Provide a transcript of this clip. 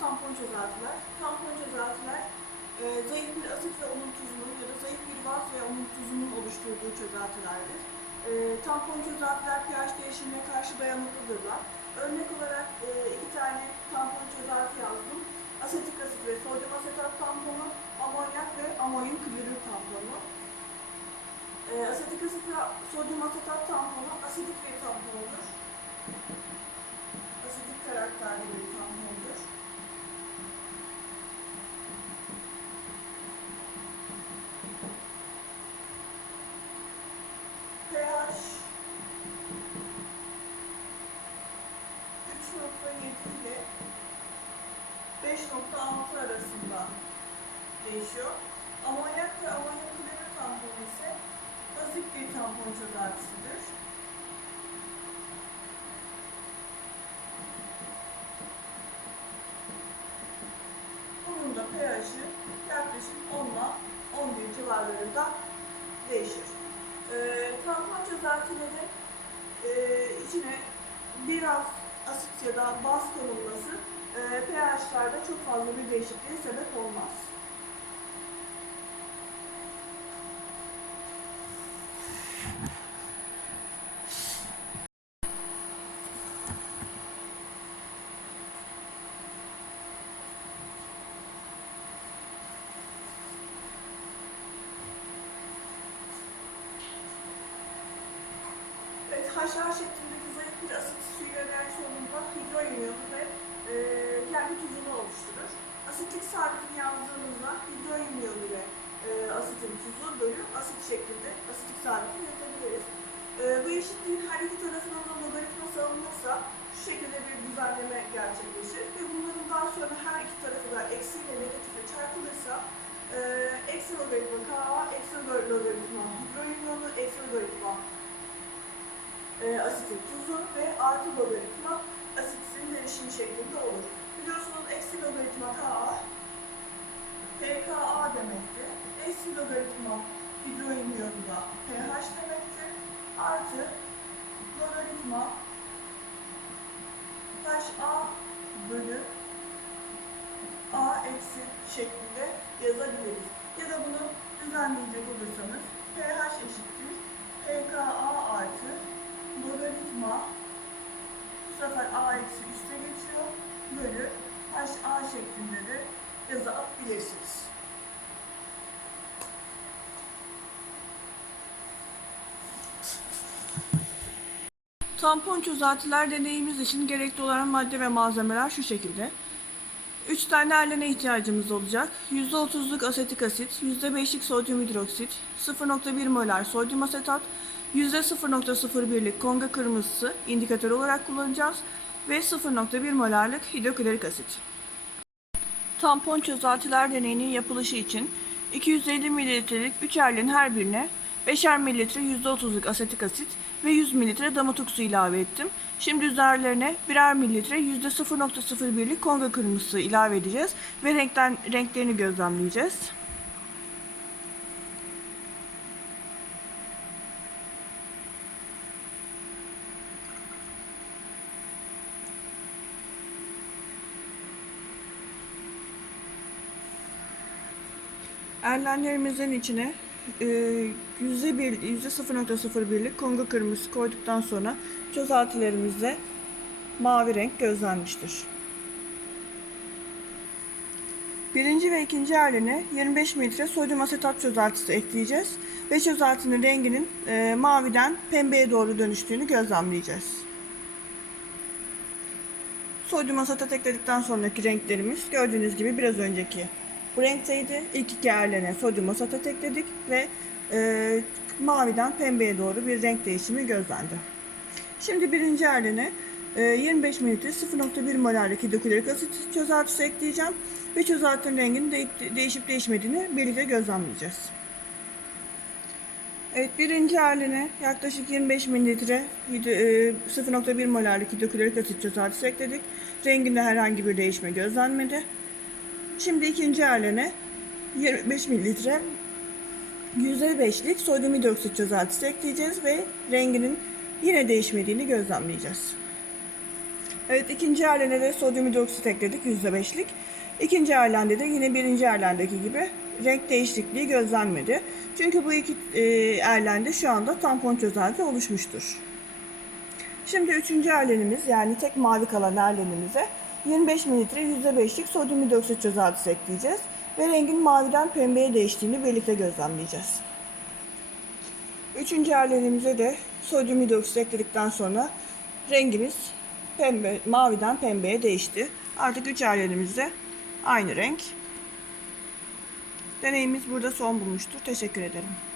tampon çözeltiler. Tampon çözeltiler e, zayıf bir asit ve onun tuzunun ya da zayıf bir baz ve onun tuzunun oluşturduğu çözeltilerdir. E, tampon çözeltiler pH değişimine karşı dayanıklıdırlar. Örnek olarak e, iki tane tampon çözelti yazdım. Asetik asit ve sodyum asetat tamponu, amonyak ve amonyum klorür tamponu. E, asetik asit ve sodyum asetat tamponu asidik bir tampondur. Asidik karakterli bir tampondur. pH 3.7 ile 5.6 arasında değişiyor. Amonyak ve amonyak klorür tamponu ise bazik bir tampon çözeltisidir. Bunun da pH'i yaklaşık 10 ile 11 civarlarında değişir. Ee, tampon çözeltileri e, içine biraz asit ya da baz konulması e, pH'lerde çok fazla bir değişikliğe sebep olmaz. Haşhaş şeklindeki zayıf bir asit suyla reaksiyonunda hidrojen iyonu ve e, kendi tuzunu oluşturur. Asitlik sabitini yazdığımızda hidrojen iyonu ve e, asitin tuzu bölü asit şeklinde asitik sabitini yazabiliriz. E, bu eşitliğin her iki tarafına da logaritması alınırsa şu şekilde bir düzenleme gerçekleşir ve bunların daha sonra her iki tarafı da eksi ile negatife çarpılırsa e, eksi logaritma Ka, eksi logaritma hidrojen iyonu, eksi asitin tuzu ve artı logaritma asitin derişimi şeklinde olur. Biliyorsunuz eksi logaritma Ka pKa demektir. Eksi logaritma da pH demektir. Artı logaritma HA bölü A eksi şeklinde yazabiliriz. Ya da bunu düzenleyecek olursanız pH eşittir pKa artı logaritma bu sefer a eksi üste geçiyor bölü ha şeklinde de yazabilirsiniz. Tampon çözeltiler deneyimiz için gerekli olan madde ve malzemeler şu şekilde. 3 tane erlene ihtiyacımız olacak. %30'luk asetik asit, %5'lik sodyum hidroksit, 0.1 molar sodyum asetat, %0.01'lik konga kırmızısı indikatör olarak kullanacağız ve 0.1 molarlık hidroklorik asit. Tampon çözeltiler deneyinin yapılışı için 250 mililitrelik 3 erlenin her birine 5'er mililitre %30'luk asetik asit ve 100 mililitre damıtık su ilave ettim. Şimdi üzerlerine birer mililitre %0.01'lik konga kırmızısı ilave edeceğiz ve renkten, renklerini gözlemleyeceğiz. Erlenlerimizin içine e, yüzde bir, yüzde 0.01'lik kongo kırmızısı koyduktan sonra çözeltilerimizde mavi renk gözlenmiştir. Birinci ve ikinci erline 25 mililitre sodyum asetat çözeltisi ekleyeceğiz ve çözeltinin renginin e, maviden pembeye doğru dönüştüğünü gözlemleyeceğiz. Sodyum asetat ekledikten sonraki renklerimiz gördüğünüz gibi biraz önceki bu renkteydi. İlk iki erlene sodyum asetat ekledik ve e, maviden pembeye doğru bir renk değişimi gözlendi. Şimdi birinci e, 25 mililitre 0.1 molarlık hidroklorik asit çözeltisi ekleyeceğim ve çözeltinin renginin de, değişip değişmediğini birlikte gözlemleyeceğiz. Evet birinci erline yaklaşık 25 mililitre e, 0.1 molarlık hidroklorik asit çözeltisi ekledik. Renginde herhangi bir değişme gözlenmedi. Şimdi ikinci erlene 25 mililitre %5'lik sodyum hidroksit çözeltisi ekleyeceğiz ve renginin yine değişmediğini gözlemleyeceğiz. Evet ikinci erlene de sodyum hidroksit ekledik %5'lik. İkinci erlende de yine birinci erlendeki gibi renk değişikliği gözlenmedi. Çünkü bu iki erlende şu anda tampon çözelti oluşmuştur. Şimdi üçüncü erlenimiz yani tek mavi kalan erlenimize 25 mililitre %5'lik sodyum hidroksit çözeltisi ekleyeceğiz. Ve rengin maviden pembeye değiştiğini birlikte gözlemleyeceğiz. Üçüncü erlenimize de sodyum hidroksit ekledikten sonra rengimiz pembe, maviden pembeye değişti. Artık üç erlenimizde aynı renk. Deneyimiz burada son bulmuştur. Teşekkür ederim.